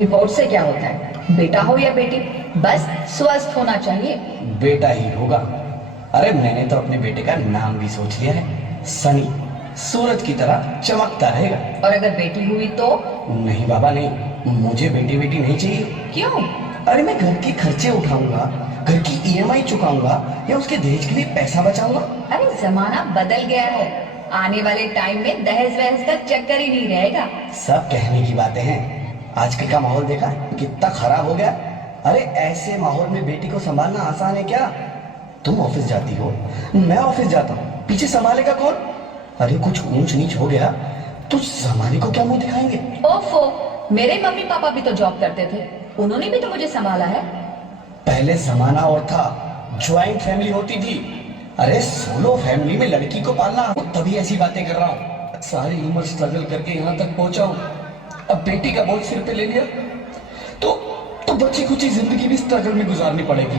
Report से क्या होता है? बेटा हो या बेटी, बस स्वस्थ होना चाहिए। बेटा ही होगा। अरे मैंने तो अपने बेटे का नाम भी सोच लिया है, सनी। सूरज की तरह चमकता रहेगा। और अगर बेटी हुई तो? नहीं बाबा नहीं, मुझे बेटी बेटी नहीं चाहिए। क्यों? अरे मैं घर के खर्चे उठाऊंगा, घर की ईएमआई चुकाऊंगा या उसके दहेज के लिए पैसा बचाऊंगा। अरे जमाना बदल गया है, आने वाले टाइम में दहेज वहेज का चक्कर ही नहीं रहेगा। सब कहने की बातें हैं। आजकल का माहौल देखा कितना खराब हो गया। अरे ऐसे माहौल में बेटी को संभालना आसान है क्या? तुम ऑफिस जाती हो, मैं ऑफिस जाता हूँ, पीछे संभालेगा कौन? अरे कुछ ऊंच नीच हो गया तो जमाने को क्या मुंह दिखाएंगे? ओफो, मेरे मम्मी पापा भी तो जॉब करते थे, उन्होंने भी तो मुझे संभाला है। पहले जमाना और था, ज्वाइंट फैमिली होती थी। अरे सोलो फैमिली में लड़की को पालना, तभी ऐसी बातें कर रहा हूँ। सारी उम्र स्ट्रगल करके यहाँ तक पहुंचा हूँ, अब बेटी का बोझ सिर पे ले लिया तो बच्ची कुछ जिंदगी भी स्ट्रगल में गुजारनी पड़ेगी।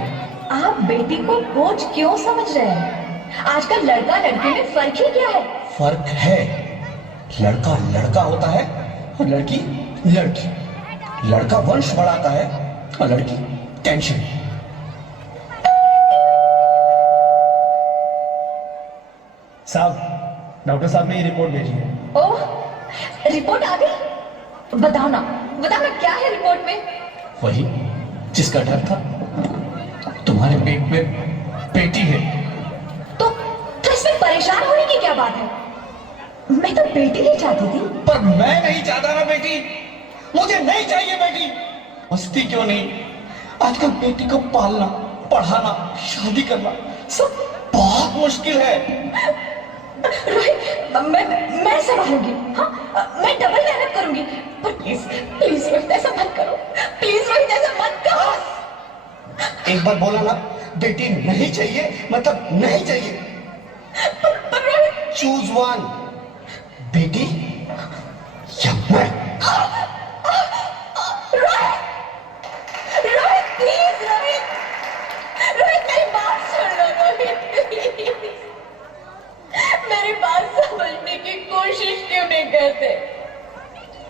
आप बेटी को बोझ क्यों समझ रहे हैं? आजकल लड़का लड़की में फर्क ही क्या है? फर्क है, लड़का लड़का होता है और लड़की लड़की। लड़का वंश बढ़ाता है और लड़की टेंशन। साहब, डॉक्टर साहब ने ये रिपोर्ट भेजी है। ओह, रिपोर्ट आ गई? बताओ ना क्या है रिपोर्ट में? वही जिसका डर था, तुम्हारे पेट में बेटी है। तो इसमें परेशान होने की क्या बात है? मैं तो बेटी ही चाहती थी। पर मैं नहीं चाहता ना बेटी, मुझे नहीं चाहिए बेटी। मस्ती क्यों नहीं, आजकल बेटी को पालना, पढ़ाना, शादी करना सब बहुत मुश्किल है। रोहित, मैं संभालूंगी। हाँ, मैं डबल मेहनत करूंगी। पर प्लीज प्लीज रोहित, ऐसा मत करो। प्लीज रोहित, ऐसा मत करो। एक बार बोला ना, बेटी नहीं चाहिए मतलब नहीं चाहिए। पर रोहित, चूज वन, बेटी या मैं। रोहित प्लीज, रोहित मेरी बात सुन लो रोहित, प्लीज। मेरी बात समझने की कोशिश क्यों नहीं करते?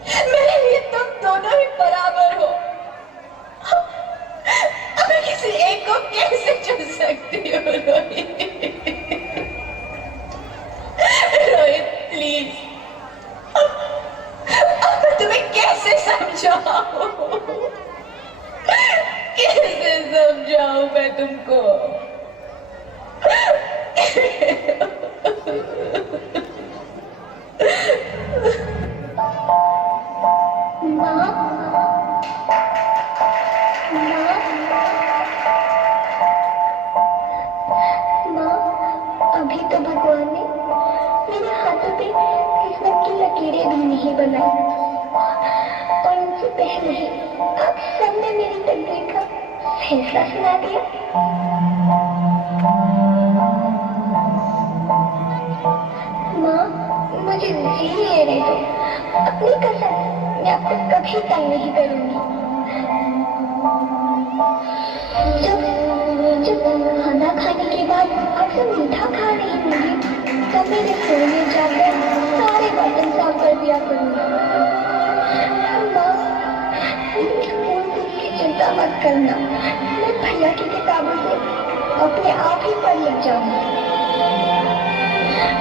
मेरे लिए तुम दोनों ही बराबर हो। मैं किसी एक को कैसे चुन सकती हूँ रोहित? रोहित प्लीज, अब मैं तुम्हें कैसे समझाऊं? कैसे समझाऊं मैं तुमको? अभी तो भगवान ने मेरे हाथों पे किस्मत की लकीरें भी नहीं बनाई, और उनसे पहले ही आप सबने मेरी तकदीर का फैसला सुना दिया। माँ, मुझे जी लेने दो। अपनी कसम, मैं आपको कभी तंग नहीं करूंगी। जब जब खाना खाने के बाद आपसे मीठा खा रही होंगी, तब मेरे सोने जाकर सारे बर्तन साफ कर दिया करूंगा। माँ, की चिंता मत करना, मैं भैया की किताबों से अपने आप ही पढ़ लग जाऊंगी।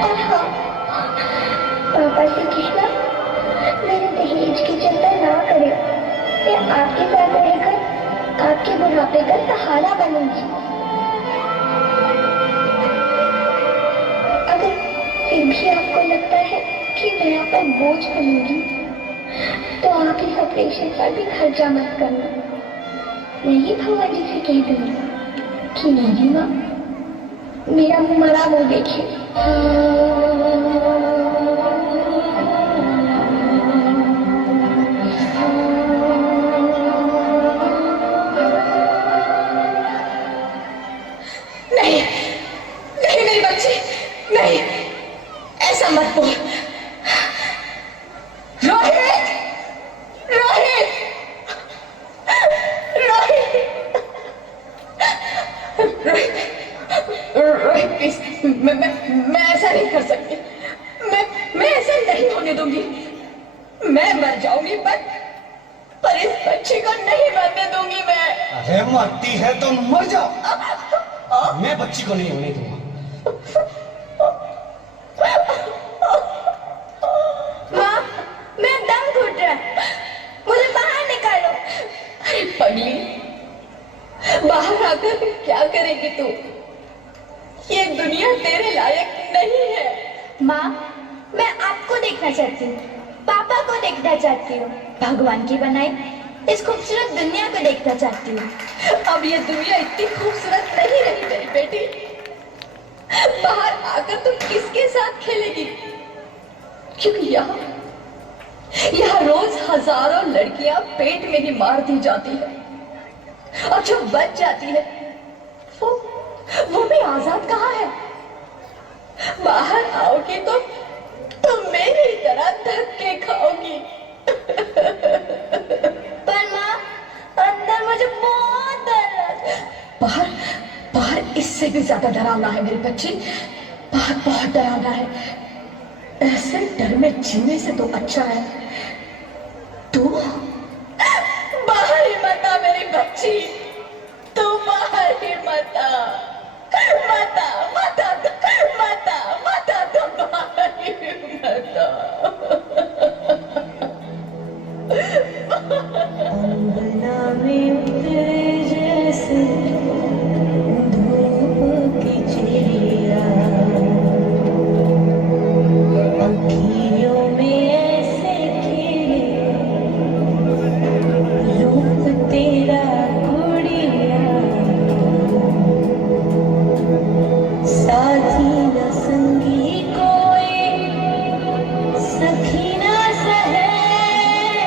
और हाँ, पापा से कहना मेरे दहेज की चिंता ना करें। मैं आपके साथ रहकर आपके बुढ़ापे का सहारा बनूंगी। अगर फिर भी आपको लगता है कि मैं आप पर बोझ बनूंगी, तो आप इस ऑपरेशन पर भी खर्चा मत करना। मैं ही भगवा जी से कह दूंगी कि मेरी माँ मेरा मरा मुंह देखे। नहीं नहीं मेरी बच्ची, नहीं, ऐसा मत बोल। रोहित, रोहित, रोहित, रोहित, रोहित प्लीज, मैं ऐसा नहीं कर सकती। बच्ची को नहीं बनने दूंगी मैं। अरे मरती है तो मर जाओ, मैं बच्ची को नहीं होने दूंगा। माँ, मैं दम घुट रहा है, मुझे बाहर निकालो। अरे पगली, बाहर आकर क्या करेगी तू? ये दुनिया तेरे लायक नहीं है। माँ, मैं आपको देखना चाहती हूँ, पापा को देखना चाहती हूँ, भगवान की बनाई इस खूबसूरत दुनिया को देखना चाहती हूँ। अब ये दुनिया इतनी खूबसूरत नहीं रही मेरी बेटी। बाहर आकर तू किसके साथ खेलेगी? क्योंकि यहाँ रोज हजारों लड़कियां पेट में ही मार दी जाती है, और जो बच जाती है वो भी आजाद कहाँ है? बाहर आओगी तो तुम मेरी तरह धक्के खाओगी। पर माँ, अंदर मुझे बहुत डर लग रहा है। बाहर बाहर इससे भी ज्यादा डरावना है मेरी बच्ची, बाहर बहुत डरावना है। ऐसे डर में जीने से तो अच्छा है तू बाहर ही मत आ मेरी बच्ची, तू बाहर ही मत आ, मत आ, मत आ, मत आ, मत आ, तू बाहर ही मत आ। अंगना में उतरे जैसे धूप की चिड़िया, अखियों में ऐसे खिले रूप तेरा गुड़िया, साथी न संगी कोई, सखी न सहेली,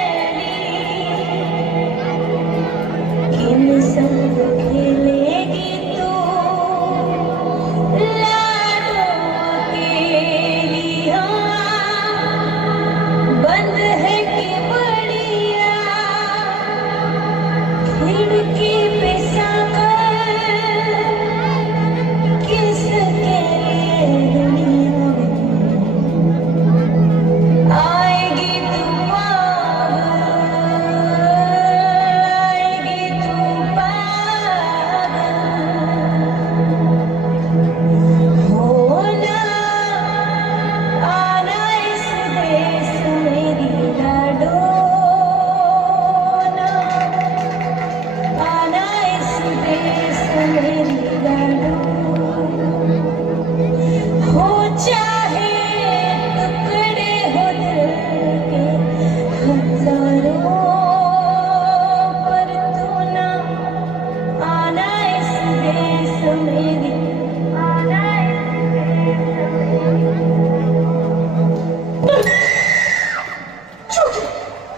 किन संग खेलेगी तू लाडो अकेली। हाँ, बंद है कि बढ़िया खिड़की पे साकर, किसके लिए दुनिया में आएगी तू पागल, आएगी तू पागल। होना आना इस देश मेरी लाडो, आना इस देश मेरी लाडो। हो चाहे टुकड़े हो दिल के हजारों, पर तू ना आना इस देश मेरी, आना इस देश मेरी। ज्योति,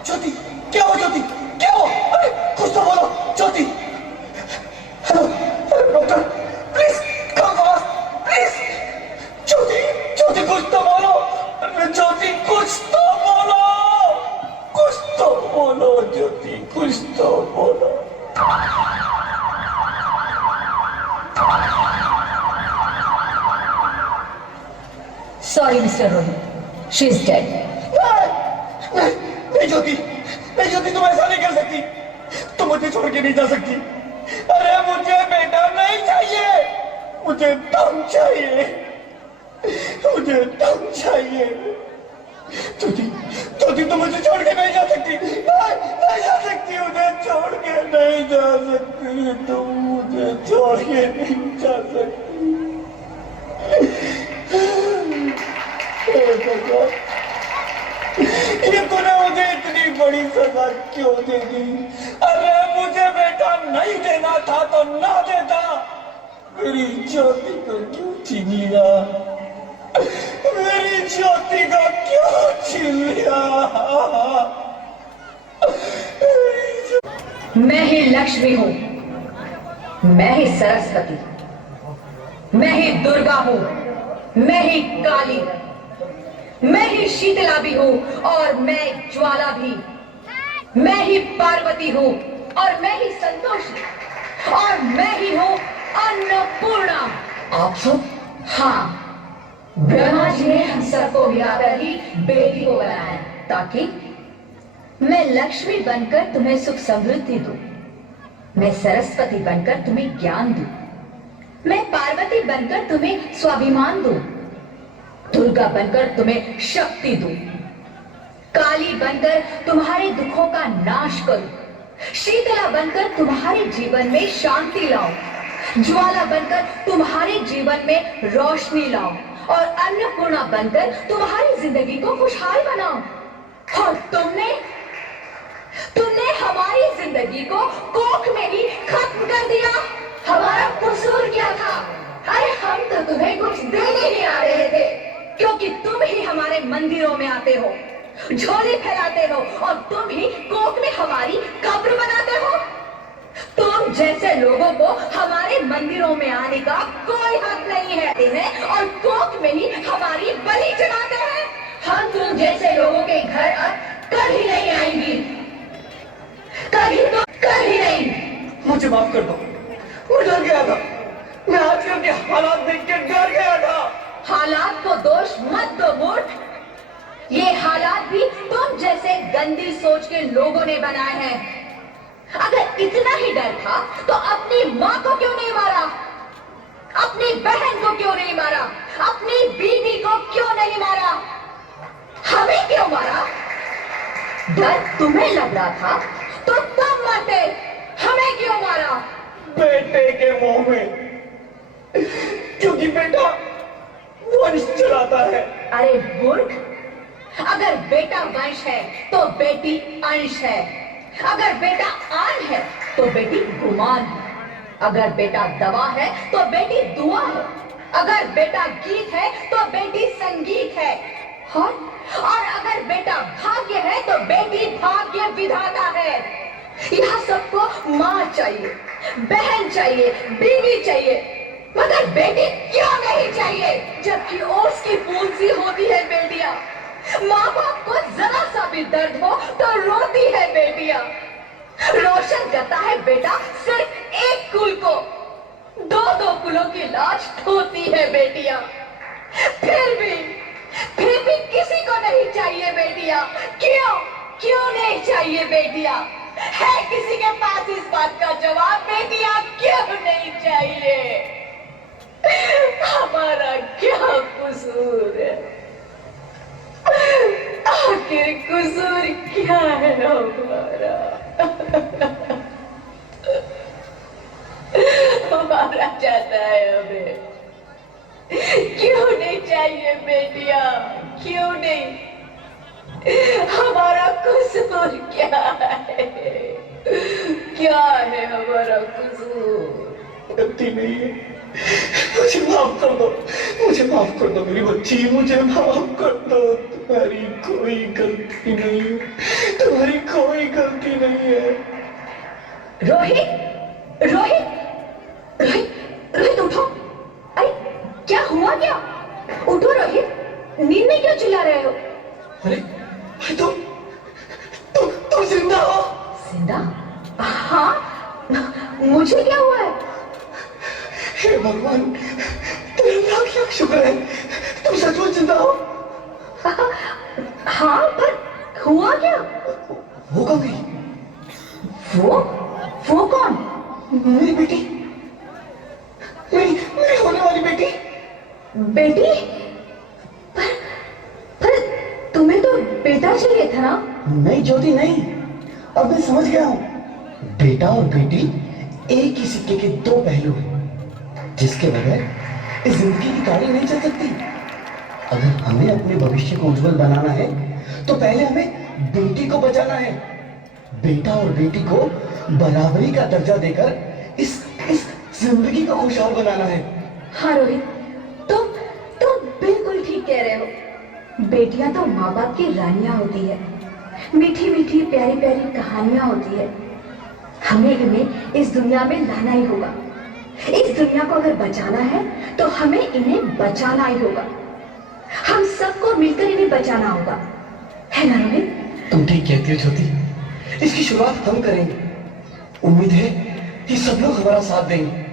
ज्योति, क्या हो ज्योति, क्या हो? अरे कुछ तो बोलो Jyoti. Hello, hello doctor, please come fast, please. Jyoti, Jyoti कुछ तो बोलो, अरे ज्योति कुछ तो बोलो, कुछ तो बोलो ज्योति, कुछ तो बोलो। Sorry, Mr. Rohit. She's dead. नहीं ज्योति, नहीं ज्योति, तुम ऐसा नहीं कर सकती, तुम मुझे छोड़ के नहीं जा सकती। अरे मुझे बेटा नहीं चाहिए, मुझे दम चाहिए, मुझे दम चाहिए। ज्योति, ज्योति तुम मुझे छोड़ के नहीं जा सकती, नहीं, नहीं जा सकती, मुझे छोड़ के नहीं जा सकती, तुम मुझे छोड़ के नहीं जा सकती। हे भगवान, ये तूने मुझे इतनी बड़ी सजा क्यों दे दी? अरे मुझे बेटा नहीं देना था तो ना देता, मेरी ज्योति को क्यों छीन लिया, मेरी ज्योति को क्यों छीन लिया? मैं ही लक्ष्मी हूँ, मैं ही सरस्वती, मैं ही दुर्गा हूँ, मैं ही काली, मैं ही शीतला भी हूँ और मैं ज्वाला भी, मैं ही पार्वती हूँ और मैं ही संतोषी, और मैं ही हूँ अन्नपूर्णा। आप सब? हाँ, ब्रह्मा जी ने हम सबको गिराकर ही बेटी को बनाया है, ताकि मैं लक्ष्मी बनकर तुम्हें सुख समृद्धि दूं, मैं सरस्वती बनकर तुम्हें ज्ञान दूं, मैं पार्वती बनकर तुम्हें स्वाभिमान दूं, दुर्गा बनकर तुम्हें शक्ति दूं, काली बनकर तुम्हारे दुखों का नाश करूं, शीतला बनकर तुम्हारे जीवन में शांति लाऊं, ज्वाला बनकर तुम्हारे जीवन में रोशनी लाऊं और अन्नपूर्णा बनकर तुम्हारी जिंदगी को खुशहाल बनाऊं। और तुमने हमारी जिंदगी को कोख में ही खत्म कर दिया। हमारा कसूर क्या था? अरे हम तो तुम्हें कुछ देने ही आ रहे थे, क्योंकि तुम ही हमारे मंदिरों में आते हो, झोली फैलाते हो और तुम ही कोख में हमारी कब्र बनाते हो। तुम जैसे लोगों को हमारे मंदिरों में आने का कोई हक नहीं है और कोख में ही हमारी बलि चढ़ाते हैं। हम तुम जैसे लोगों के घर अब कभी नहीं आएंगी, कभी नहीं। मुझे माफ कर दो, मैं डर गया था। मैं आजकल के हालात देख के डर गया था। हालात को दोष मत दो मूर्ख। ये हालात भी तुम जैसे गंदी सोच के लोगों ने बनाए हैं। अगर इतना ही डर था तो अपनी माँ को क्यों नहीं मारा? अपनी बहन को क्यों नहीं मारा? अपनी बीवी को क्यों नहीं मारा? हमें क्यों मारा? डर तुम्हें लग रहा था तो तुम मरते, हमें क्यों मारा? बेटे के मुंह में, क्योंकि बेटा वंश चलाता है। अरे मूर्ख, अगर बेटा वंश है तो बेटी अंश है, अगर बेटा आन है तो बेटी गुमान है, अगर बेटा दवा है तो बेटी दुआ है, अगर बेटा गीत है तो बेटी संगीत है, और अगर बेटा भाग्य है तो बेटी भाग्य विधाता है। यहाँ सबको माँ चाहिए, बहन चाहिए, बीवी चाहिए, मगर बेटी क्यों नहीं चाहिए? जबकि ओस की फूल सी होती है बेटियां। माँ बाप को जरा सा भी दर्द हो तो रोती है बेटियां। रोशन करता है बेटा सिर्फ एक कुल को, दो कुलों की लाज ढोती है बेटियां। फिर भी किसी को नहीं चाहिए बेटियां। क्यों नहीं चाहिए बेटियां? है किसी के पास इस बात का जवाब? बेटियां क्यों नहीं चाहिए? हमारा क्या कसूर है? आखिर कसूर क्या है हमारा? हमारा जाता है हमें। क्यों नहीं चाहिए बेटिया? क्यों नहीं? हमारा कसूर क्या है? क्या है हमारा कसूर? गलती नहीं है, मुझे माफ कर दो, मुझे माफ कर दो मेरी बच्ची, मुझे माफ कर दो। तुम्हारी कोई गलती नहीं है, तुम्हारी कोई गलती नहीं है। रोहित, रोहित, रोहित, रोहित उठो। अरे क्या हुआ क्या? उठो रोहित, नींद में क्यों चिल्ला रहे हो? अरे तुम जिंदा हो? जिंदा? हाँ, मुझे क्या हुआ है? हे भगवान, तेरा लाख लाख शुक्र है, तुम सचमुच जिंदा हो। हाँ, पर हुआ क्या? वो कौन गई? वो कौन? मेरी बेटी, मेरी होने वाली बेटी। बेटी? पर तुम्हें तो बेटा चाहिए था ना? नहीं ज्योति नहीं, अब मैं समझ गया हूँ। बेटा और बेटी एक ही सिक्के के दो पहलू हैं, जिसके बगैर इस जिंदगी की गाड़ी नहीं चल सकती। अगर हमें अपने भविष्य को उज्जवल बनाना है तो पहले हमें बेटी को बचाना है। बेटा और बेटी को बराबरी का दर्जा देकर इस जिंदगी को खुशहाल बनाना है। हाँ रोहित, तुम बिल्कुल ठीक कह रहे हो। बेटियां तो माँ बाप की रानियां होती है, मीठी मीठी प्यारी प्यारी कहानियां होती है। हमें इन्हें इस दुनिया में लाना ही होगा। इस दुनिया को अगर बचाना है तो हमें इन्हें बचाना ही होगा। हम सबको मिलकर इन्हें बचाना होगा, है ना रोहित? तुम ठीक कहती हो ज्योति, इसकी शुरुआत हम करेंगे। उम्मीद है कि सब लोग हमारा साथ देंगे।